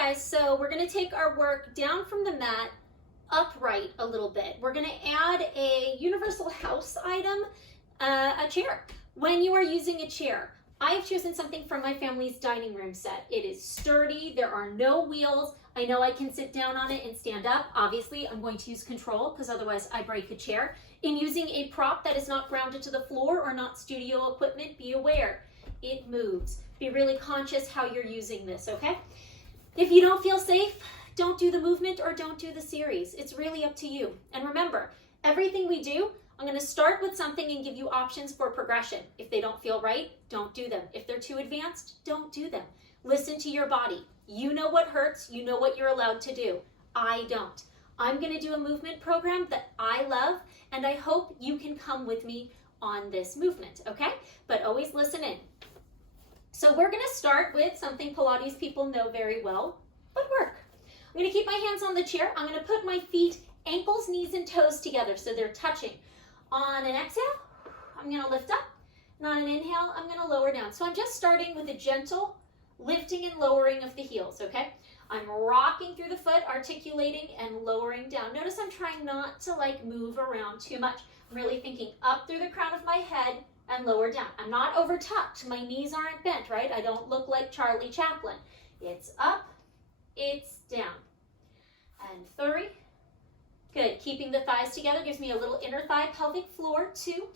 guys, so we're going to take our work down from the mat upright a little bit. We're going to add a universal house item, a chair. When you are using a chair, I have chosen something from my family's dining room set. It is sturdy, there are no wheels. I know I can sit down on it and stand up. Obviously, I'm going to use control because otherwise I break a chair. In using a prop that is not grounded to the floor or not studio equipment, be aware, it moves. Be really conscious how you're using this, okay? If you don't feel safe, don't do the movement or don't do the series. It's really up to you. And remember, everything we do, I'm going to start with something and give you options for progression. If they don't feel right, don't do them. If they're too advanced, don't do them. Listen to your body. You know what hurts. You know what you're allowed to do. I don't. I'm going to do a movement program that I love, and I hope you can come with me on this movement, okay? But always listen in. So we're going to start with something Pilates people know very well, but work. I'm going to keep my hands on the chair. I'm going to put my feet, ankles, knees, and toes together so they're touching. On an exhale, I'm going to lift up, and on an inhale, I'm going to lower down. So I'm just starting with a gentle lifting and lowering of the heels, okay? I'm rocking through the foot, articulating and lowering down. Notice I'm trying not to move around too much. I'm really thinking up through the crown of my head and lower down. I'm not over tucked. My knees aren't bent, right? I don't look like Charlie Chaplin. It's up, it's down. And 3. Good. Keeping the thighs together gives me a little inner thigh pelvic floor. 2.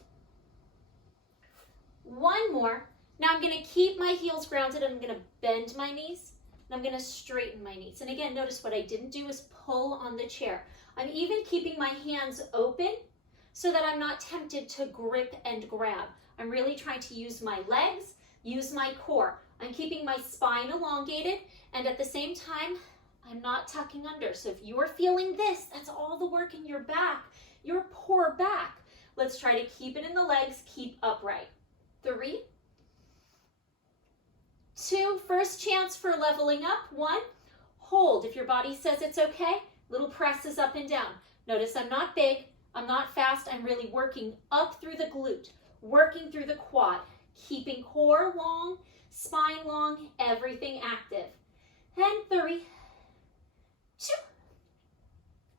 1 more. Now I'm going to keep my heels grounded and I'm going to bend my knees and I'm going to straighten my knees. And again, notice what I didn't do is pull on the chair. I'm even keeping my hands open so that I'm not tempted to grip and grab. I'm really trying to use my legs, use my core. I'm keeping my spine elongated, and at the same time, I'm not tucking under. So if you are feeling this, that's all the work in your back, your poor back. Let's try to keep it in the legs, keep upright. 3, 2, first chance for leveling up. 1, hold. If your body says it's okay, little presses up and down. Notice I'm not big, I'm not fast, I'm really working up through the glute, working through the quad, keeping core long, spine long, everything active. And 3, 2,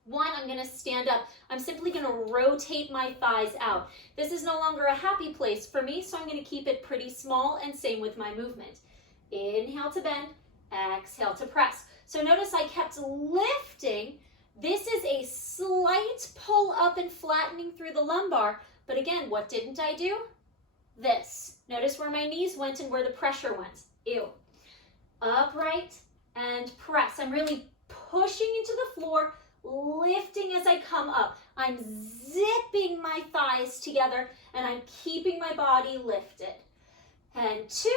1, I'm going to stand up. I'm simply going to rotate my thighs out. This is no longer a happy place for me, so I'm going to keep it pretty small, and same with my movement. Inhale to bend, exhale to press. So notice I kept lifting. This is a slight pull up and flattening through the lumbar, but again, what didn't I do? This. Notice where my knees went and where the pressure went. Ew. Upright and press. I'm really pushing into the floor, lifting as I come up. I'm zipping my thighs together and I'm keeping my body lifted. And 2.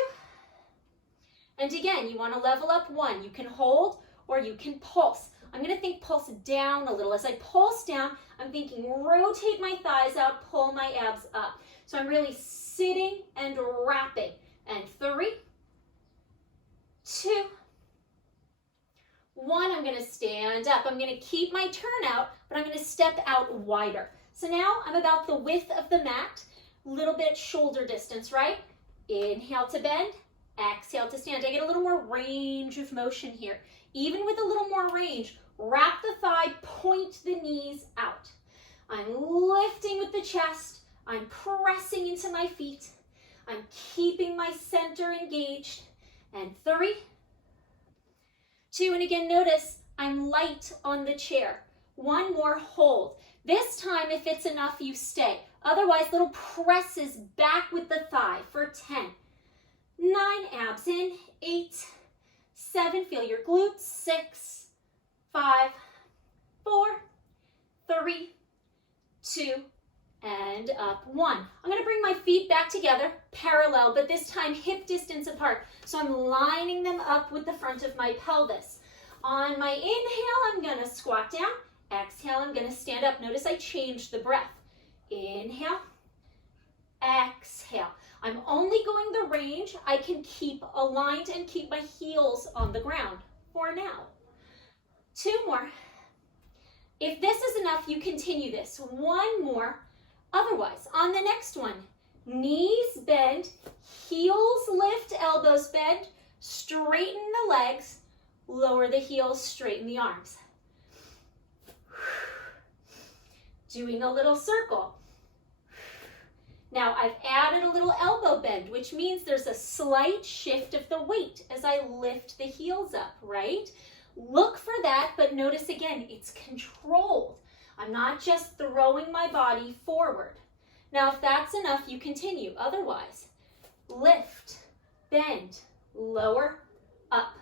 And again, you want to level up. 1. You can hold or you can pulse. I'm going to think pulse down a little. As I pulse down, I'm thinking rotate my thighs out, pull my abs up. So I'm really sitting and wrapping. And 3, 2, 1, I'm going to stand up. I'm going to keep my turn out, but I'm going to step out wider. So now I'm about the width of the mat, a little bit shoulder distance, right? Inhale to bend, exhale to stand. I get a little more range of motion here. Even with a little more range, wrap the thigh, point the knees out. I'm lifting with the chest. I'm pressing into my feet. I'm keeping my center engaged. And 3, 2, and again, notice I'm light on the chair. 1 more, hold. This time, if it's enough, you stay. Otherwise, little presses back with the thigh for 10, 9, abs in, 8, 7, feel your glutes, 6, 5, 4, 3, 2, and up. 1. I'm going to bring my feet back together, parallel, but this time hip distance apart. So I'm lining them up with the front of my pelvis. On my inhale, I'm going to squat down. Exhale, I'm going to stand up. Notice I changed the breath. Inhale, exhale. I'm only going the range I can keep aligned and keep my heels on the ground for now. 2 more. If this is enough, you continue this. 1 more. Otherwise, on the next one, knees bend, heels lift, elbows bend, straighten the legs, Lower the heels, straighten the arms. Doing a little circle. Now I've added a little elbow bend, which means there's a slight shift of the weight as I lift the heels up, right? Look for that, but notice again, it's controlled. I'm not just throwing my body forward. Now, if that's enough, you continue. Otherwise, lift, bend, lower, up,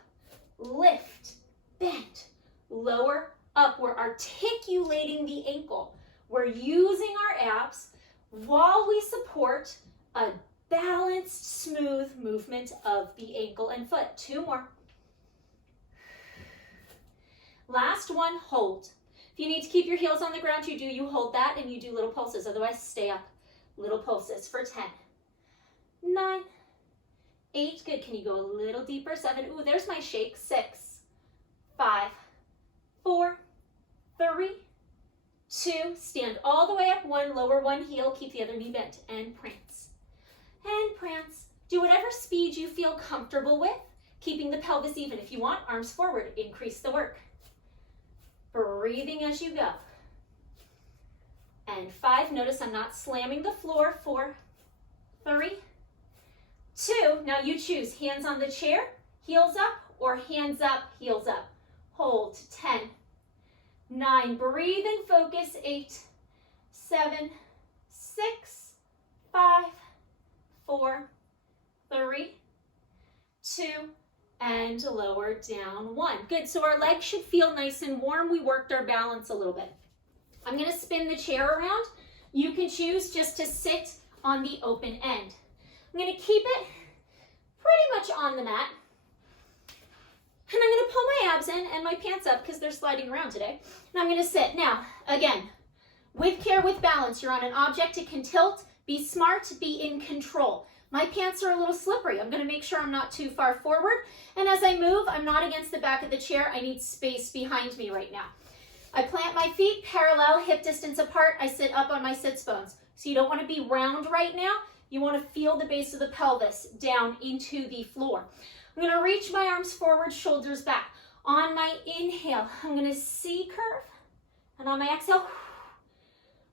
lift, bend, lower, up. We're articulating the ankle. We're using our abs while we support a balanced, smooth movement of the ankle and foot. 2 more. Last one, hold. If you need to keep your heels on the ground, you do. You hold that and you do little pulses. Otherwise, stay up. Little pulses for 10, 9, 8. Good. Can you go a little deeper? 7. Ooh, there's my shake. 6, 5, 4, 3, 2. Stand all the way up. 1. Lower one heel. Keep the other knee bent. And prance. And prance. Do whatever speed you feel comfortable with. Keeping the pelvis even. If you want, arms forward. Increase the work. Breathing as you go. And 5, notice I'm not slamming the floor. 4, 3, 2. Now you choose hands on the chair, heels up, or hands up, heels up. Hold. 10, 9, breathe and focus. 8, 7, 6, 5, 4, 3, 2, and lower down. 1. Good, so our legs should feel nice and warm. We worked our balance a little bit. I'm gonna spin the chair around. You can choose just to sit on the open end. I'm gonna keep it pretty much on the mat. And I'm gonna pull my abs in and my pants up because they're sliding around today. And I'm gonna sit. Now, again, with care, with balance, you're on an object, it can tilt. Be smart, be in control. My pants are a little slippery. I'm gonna make sure I'm not too far forward. And as I move, I'm not against the back of the chair. I need space behind me right now. I plant my feet parallel, hip distance apart. I sit up on my sits bones. So you don't want to be round right now. You want to feel the base of the pelvis down into the floor. I'm going to reach my arms forward, shoulders back. On my inhale, I'm going to C curve. And on my exhale,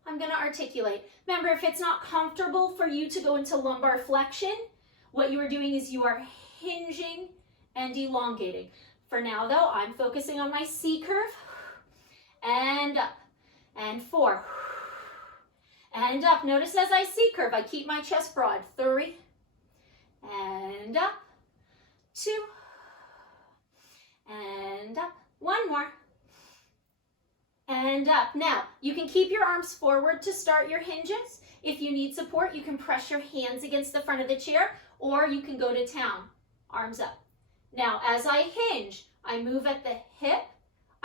I'm going to articulate. Remember, if it's not comfortable for you to go into lumbar flexion, what you are doing is you are hinging and elongating. For now, though, I'm focusing on my C curve. And up, and 4, and up. Notice as I C curve, I keep my chest broad. 3, and up, 2, and up. 1 more, and up. Now, you can keep your arms forward to start your hinges. If you need support, you can press your hands against the front of the chair, or you can go to town. Arms up. Now, as I hinge, I move at the hip.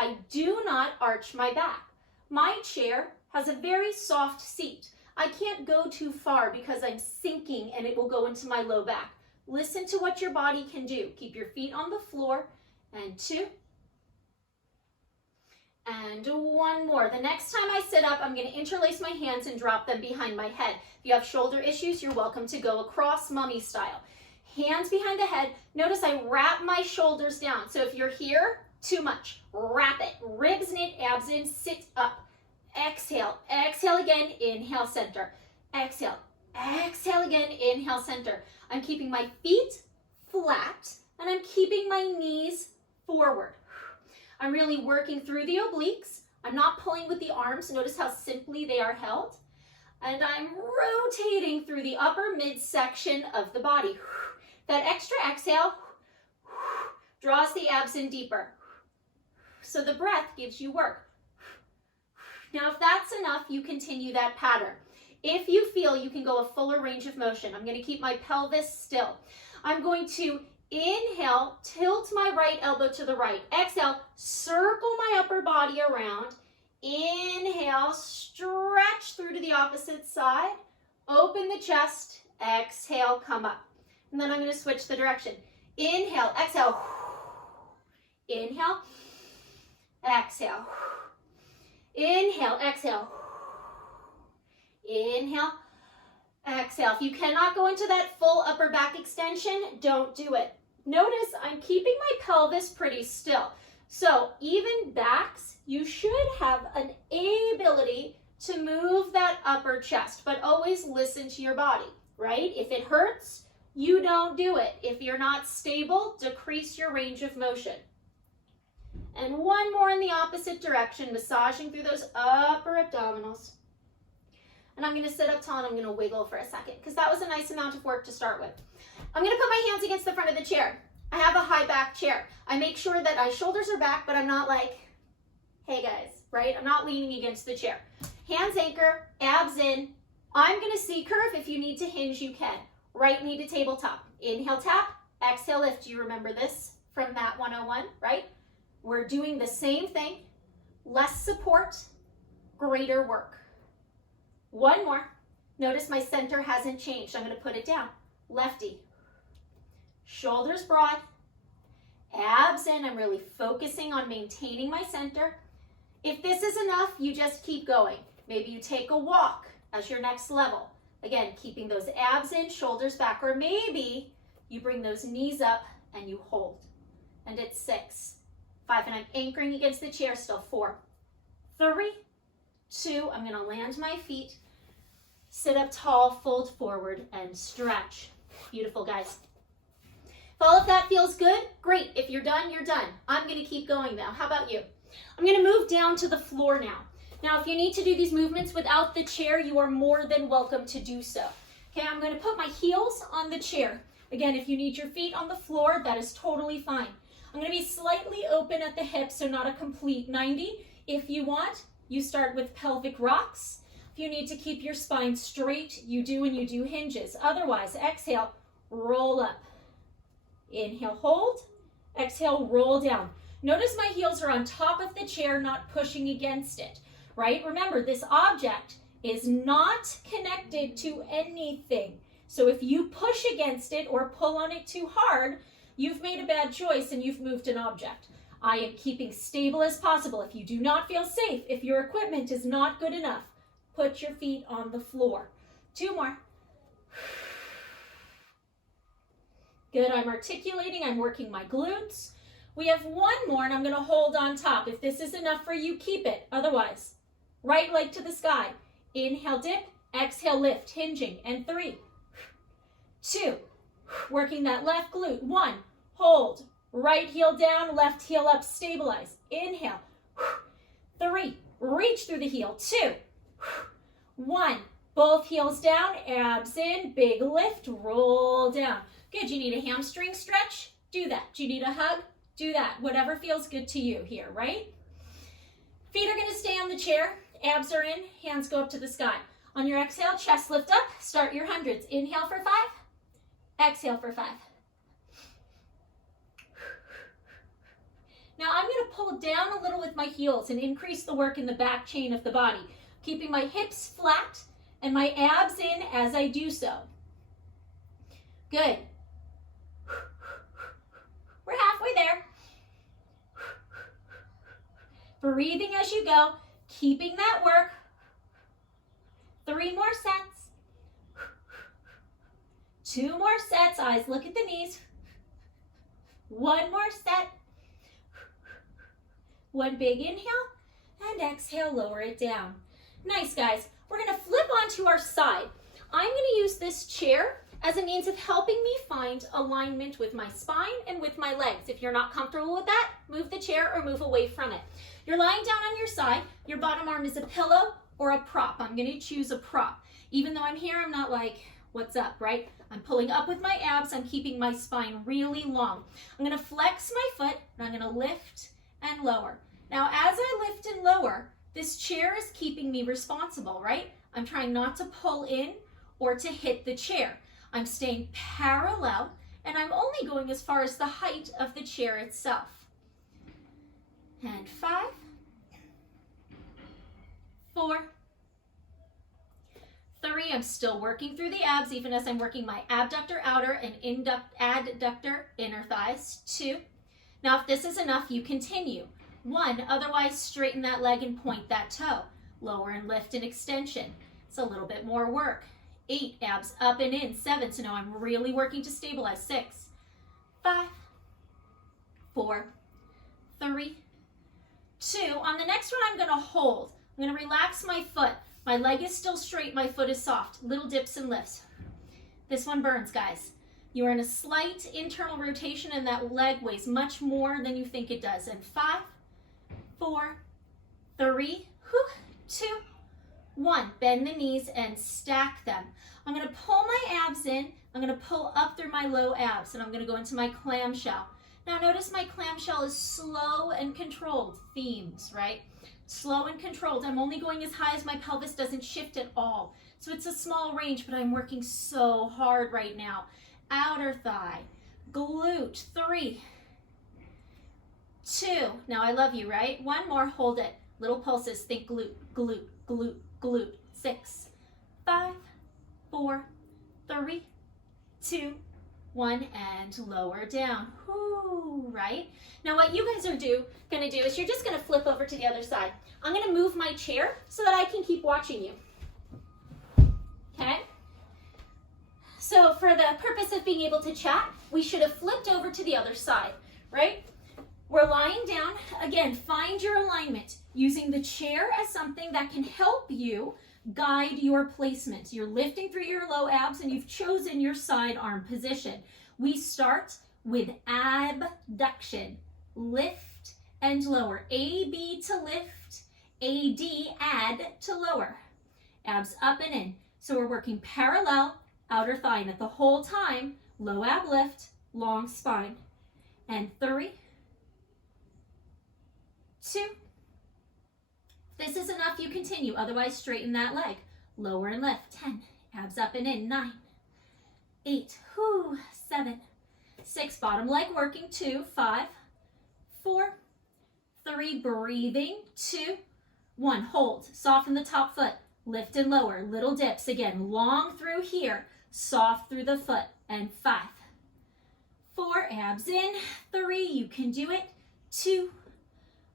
I do not arch my back. My chair has a very soft seat. I can't go too far because I'm sinking and it will go into my low back. Listen to what your body can do. Keep your feet on the floor. And 2. And 1 more. The next time I sit up, I'm going to interlace my hands and drop them behind my head. If you have shoulder issues, you're welcome to go across mummy style. Hands behind the head. Notice I wrap my shoulders down. So if you're here, too much. Wrap it. Ribs knit, abs in, sit up. Exhale. Exhale again. Inhale, center. Exhale. Exhale again. Inhale, center. I'm keeping my feet flat and I'm keeping my knees forward. I'm really working through the obliques. I'm not pulling with the arms. Notice how simply they are held. And I'm rotating through the upper midsection of the body. That extra exhale draws the abs in deeper. So the breath gives you work. Now, if that's enough, you continue that pattern. If you feel you can go a fuller range of motion, I'm going to keep my pelvis still. I'm going to inhale, tilt my right elbow to the right. Exhale, circle my upper body around. Inhale, stretch through to the opposite side. Open the chest. Exhale, come up. And then I'm going to switch the direction. Inhale, exhale. Inhale, exhale. Inhale, exhale. Inhale, exhale. If you cannot go into that full upper back extension, don't do it. Notice I'm keeping my pelvis pretty still. So even backs, you should have an ability to move that upper chest, but always listen to your body, right? If it hurts, you don't do it. If you're not stable, decrease your range of motion. And one more in the opposite direction, massaging through those upper abdominals. And I'm gonna sit up tall and I'm gonna wiggle for a second because that was a nice amount of work to start with. I'm gonna put my hands against the front of the chair. I have a high back chair. I make sure that my shoulders are back, but I'm not like, hey guys, right? I'm not leaning against the chair. Hands anchor, abs in. I'm gonna C curve. If you need to hinge, you can. Right knee to tabletop. Inhale, tap, exhale, lift. Do you remember this from that 101, right? We're doing the same thing, less support, greater work. One more. Notice my center hasn't changed. I'm going to put it down. Lefty. Shoulders broad. Abs in. I'm really focusing on maintaining my center. If this is enough, you just keep going. Maybe you take a walk as your next level. Again, keeping those abs in, shoulders back, or maybe you bring those knees up and you hold. And it's 6, 5, and I'm anchoring against the chair still. 4, 3, 2, I'm gonna land my feet, sit up tall, fold forward, and stretch. Beautiful, guys. If all of that feels good, great. If you're done, you're done. I'm gonna keep going now. How about you? I'm gonna move down to the floor now. Now, if you need to do these movements without the chair, you are more than welcome to do so. Okay, I'm gonna put my heels on the chair. Again, if you need your feet on the floor, that is totally fine. I'm gonna be slightly open at the hips, so not a complete 90. If you want, you start with pelvic rocks. If you need to keep your spine straight, you do, and you do hinges. Otherwise, exhale, roll up. Inhale, hold. Exhale, roll down. Notice my heels are on top of the chair, not pushing against it, right? Remember, this object is not connected to anything. So if you push against it or pull on it too hard, you've made a bad choice and you've moved an object. I am keeping stable as possible. If you do not feel safe, if your equipment is not good enough, put your feet on the floor. 2 more. Good, I'm articulating, I'm working my glutes. We have 1 more and I'm gonna hold on top. If this is enough for you, keep it. Otherwise, right leg to the sky. Inhale, dip, exhale, lift, hinging, and 3, 2, working that left glute. 1, hold. Right heel down, left heel up, stabilize. Inhale. 3, reach through the heel. 2, 1, both heels down, abs in, big lift, roll down. Good, you need a hamstring stretch? Do that. Do you need a hug? Do that. Whatever feels good to you here, right? Feet are gonna stay on the chair, abs are in, hands go up to the sky. On your exhale, chest lift up, start your hundreds. Inhale for 5, exhale for 5. Now I'm going to pull down a little with my heels and increase the work in the back chain of the body, keeping my hips flat and my abs in as I do so. Good. We're halfway there. Breathing as you go, keeping that work. 3 more sets. 2 more sets, eyes look at the knees. 1 more set. 1 big inhale, and exhale, lower it down. Nice, guys. We're gonna flip onto our side. I'm gonna use this chair as a means of helping me find alignment with my spine and with my legs. If you're not comfortable with that, move the chair or move away from it. You're lying down on your side. Your bottom arm is a pillow or a prop. I'm gonna choose a prop. Even though I'm here, I'm not like, what's up, right? I'm pulling up with my abs. I'm keeping my spine really long. I'm gonna flex my foot and I'm gonna lift and lower. Now, as I lift and lower, this chair is keeping me responsible, right? I'm trying not to pull in or to hit the chair. I'm staying parallel, and I'm only going as far as the height of the chair itself. And 5, 4, 3, I'm still working through the abs, even as I'm working my abductor outer and adductor inner thighs. 2. Now, if this is enough, you continue. 1, otherwise straighten that leg and point that toe. Lower and lift and extension. It's a little bit more work. 8, abs up and in. 7, so now I'm really working to stabilize. 6, 5, 4, 3, 2. On the next one, I'm going to hold. I'm going to relax my foot. My leg is still straight. My foot is soft. Little dips and lifts. This one burns, guys. You are in a slight internal rotation, and that leg weighs much more than you think it does. And 5, 4, 3, 2, 1. Bend the knees and stack them. I'm going to pull my abs in. I'm going to pull up through my low abs, and I'm going to go into my clamshell. Now notice my clamshell is slow and controlled. Themes, right? Slow and controlled. I'm only going as high as my pelvis doesn't shift at all. So it's a small range, but I'm working so hard right now. Outer thigh, glute, 3, 2. Now I love you, right? One more, hold it. Little pulses, think glute, glute, glute, glute. 6, 5, 4, 3, 2, 1, and lower down. Whoo, right? Now what you guys are gonna do is you're just gonna flip over to the other side. I'm gonna move my chair so that I can keep watching you. Okay? So for the purpose of being able to chat, we should have flipped over to the other side, right? We're lying down. Again, find your alignment using the chair as something that can help you guide your placement. You're lifting through your low abs and you've chosen your side arm position. We start with abduction, lift and lower. AB to lift, AD, add to lower. Abs up and in. So we're working parallel, outer thigh, and at the whole time, low ab lift, long spine. And 3, 2. This is enough, you continue, otherwise straighten that leg. Lower and lift, 10, abs up and in, 9, 8, 7, 6, bottom leg working, 2, 5, 4, 3, breathing, 2, 1, hold, soften the top foot, lift and lower, little dips, again, long through here, soft through the foot, and 5, 4, abs in, 3, you can do it, 2,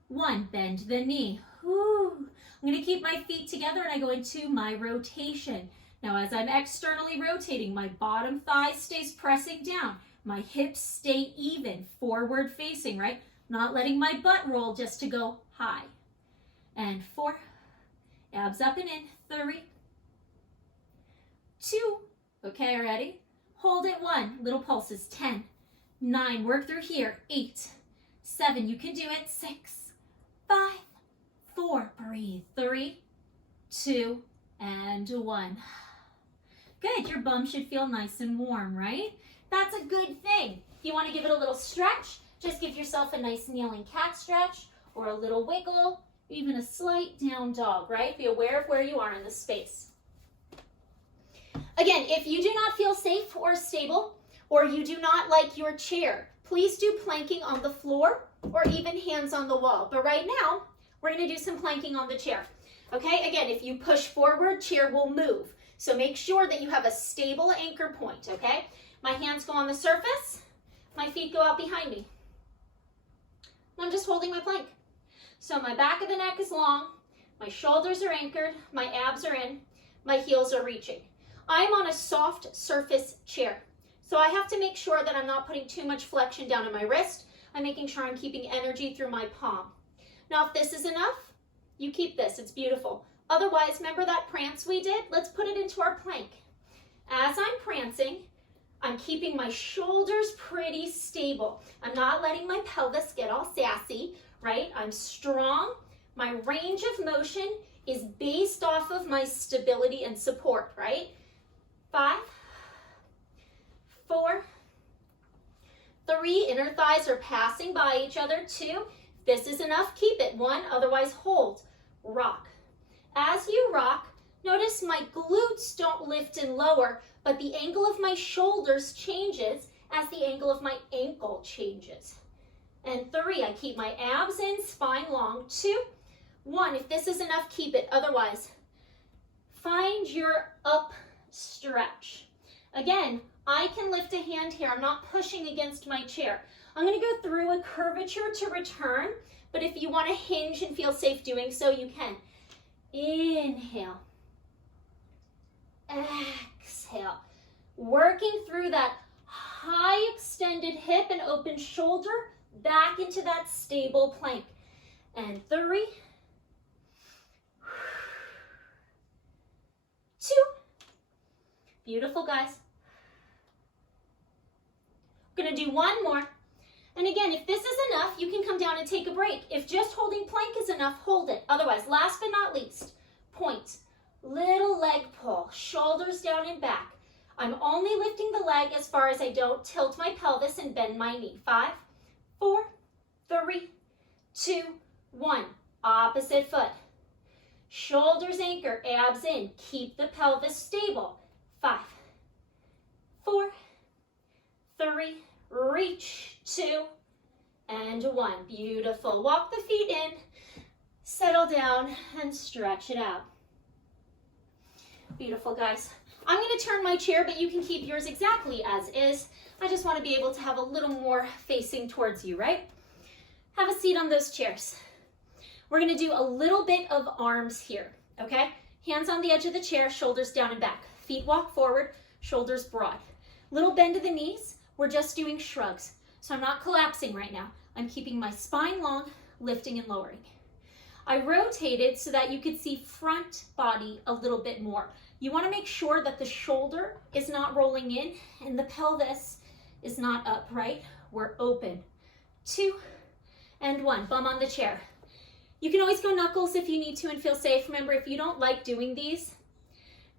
1, bend the knee. Woo. I'm going to keep my feet together and I go into my rotation. Now as I'm externally rotating, my bottom thigh stays pressing down. My hips stay even, forward facing, right? Not letting my butt roll just to go high. And 4, abs up and in, 3, 2, okay, ready? Hold it, 1, little pulses, 10, 9, work through here, 8, 7, you can do it, 6, 5, 4, breathe, 3, 2, and 1. Good, your bum should feel nice and warm, right? That's a good thing. If you want to give it a little stretch, just give yourself a nice kneeling cat stretch or a little wiggle, even a slight down dog, right? Be aware of where you are in the space. Again, if you do not feel safe or stable, or you do not like your chair, please do planking on the floor or even hands on the wall. But right now, we're going to do some planking on the chair. Okay, again, if you push forward, chair will move. So make sure that you have a stable anchor point, okay? My hands go on the surface, my feet go out behind me. I'm just holding my plank. So my back of the neck is long, my shoulders are anchored, my abs are in, my heels are reaching. I'm on a soft surface chair. So I have to make sure that I'm not putting too much flexion down in my wrist. I'm making sure I'm keeping energy through my palm. Now, if this is enough, you keep this. It's beautiful. Otherwise, remember that prance we did? Let's put it into our plank. As I'm prancing, I'm keeping my shoulders pretty stable. I'm not letting my pelvis get all sassy, right? I'm strong. My range of motion is based off of my stability and support, right? 5, 4, 3, inner thighs are passing by each other. 2, this is enough, keep it. 1, otherwise hold, rock. As you rock, notice my glutes don't lift and lower, but the angle of my shoulders changes as the angle of my ankle changes. And 3, I keep my abs in, spine long. 2, 1, if this is enough, keep it. Otherwise, find your up stretch. Again, I can lift a hand here. I'm not pushing against my chair. I'm going to go through a curvature to return, but if you want to hinge and feel safe doing so, you can. Inhale. Exhale. Working through that high extended hip and open shoulder back into that stable plank. And 3, 2. Beautiful, guys. We're going to do one more. And again, if this is enough, you can come down and take a break. If just holding plank is enough, hold it. Otherwise, last but not least, point. Little leg pull, shoulders down and back. I'm only lifting the leg as far as I don't tilt my pelvis and bend my knee. 5, 4, 3, 2, 1. Opposite foot. Shoulders anchor, abs in. Keep the pelvis stable. 5, 4, 3, reach, 2, and 1. Beautiful. Walk the feet in, settle down, and stretch it out. Beautiful, guys. I'm going to turn my chair, but you can keep yours exactly as is. I just want to be able to have a little more facing towards you, right? Have a seat on those chairs. We're going to do a little bit of arms here, okay? Hands on the edge of the chair, shoulders down and back. Feet walk forward, shoulders broad. Little bend of the knees. We're just doing shrugs. So I'm not collapsing right now. I'm keeping my spine long, lifting and lowering. I rotated so that you could see front body a little bit more. You want to make sure that the shoulder is not rolling in and the pelvis is not up, right? We're open. 2 and 1. Bum on the chair. You can always go knuckles if you need to and feel safe. Remember, if you don't like doing these,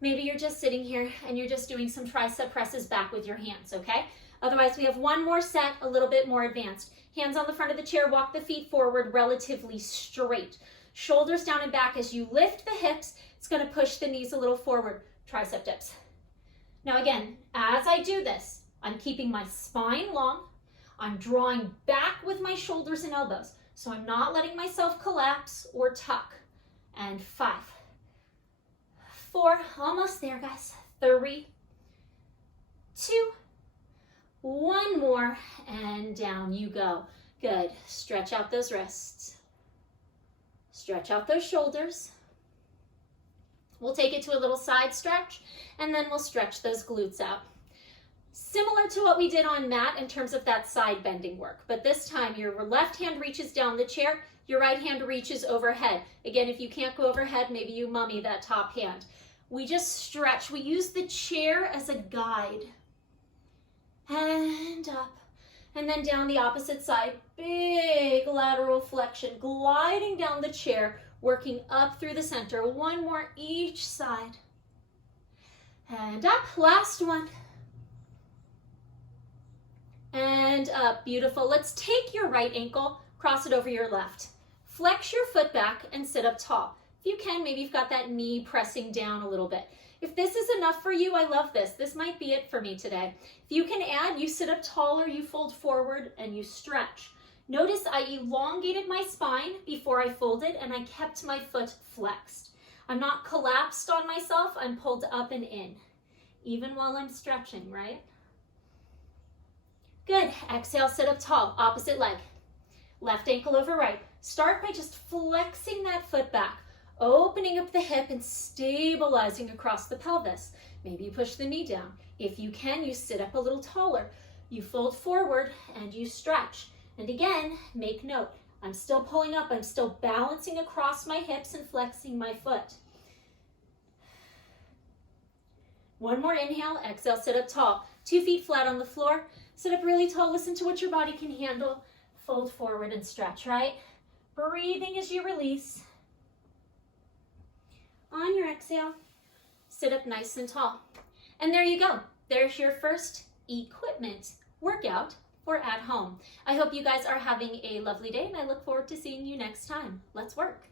maybe you're just sitting here and you're just doing some tricep presses back with your hands, okay? Otherwise, we have one more set, a little bit more advanced. Hands on the front of the chair, walk the feet forward relatively straight. Shoulders down and back. As you lift the hips, it's going to push the knees a little forward. Tricep dips. Now again, as I do this, I'm keeping my spine long. I'm drawing back with my shoulders and elbows. So I'm not letting myself collapse or tuck. And 5, 4, almost there, guys. 3, 2, 1 more, and down you go. Good. Stretch out those wrists. Stretch out those shoulders. We'll take it to a little side stretch, and then we'll stretch those glutes out. Similar to what we did on mat in terms of that side bending work, but this time your left hand reaches down the chair, your right hand reaches overhead. Again, if you can't go overhead, maybe you mummy that top hand. We just stretch. We use the chair as a guide. And up, and then down the opposite side. Big lateral flexion, gliding down the chair, working up through the center. One more each side. And up, last one. And up, beautiful. Let's take your right ankle, cross it over your left. Flex your foot back and sit up tall. If you can, maybe you've got that knee pressing down a little bit. If this is enough for you, I love this. This might be it for me today. If you can add, you sit up taller, you fold forward, and you stretch. Notice I elongated my spine before I folded, and I kept my foot flexed. I'm not collapsed on myself. I'm pulled up and in, even while I'm stretching, right? Good. Exhale, sit up tall. Opposite leg. Left ankle over right. Start by just flexing that foot back, opening up the hip and stabilizing across the pelvis. Maybe you push the knee down. If you can, you sit up a little taller. You fold forward and you stretch. And again, make note, I'm still pulling up. I'm still balancing across my hips and flexing my foot. One more inhale. Exhale, sit up tall. 2 feet flat on the floor. Sit up really tall. Listen to what your body can handle. Fold forward and stretch, right? Breathing as you release. On your exhale, sit up nice and tall. And there you go. There's your first equipment workout for at home. I hope you guys are having a lovely day, and I look forward to seeing you next time. Let's work.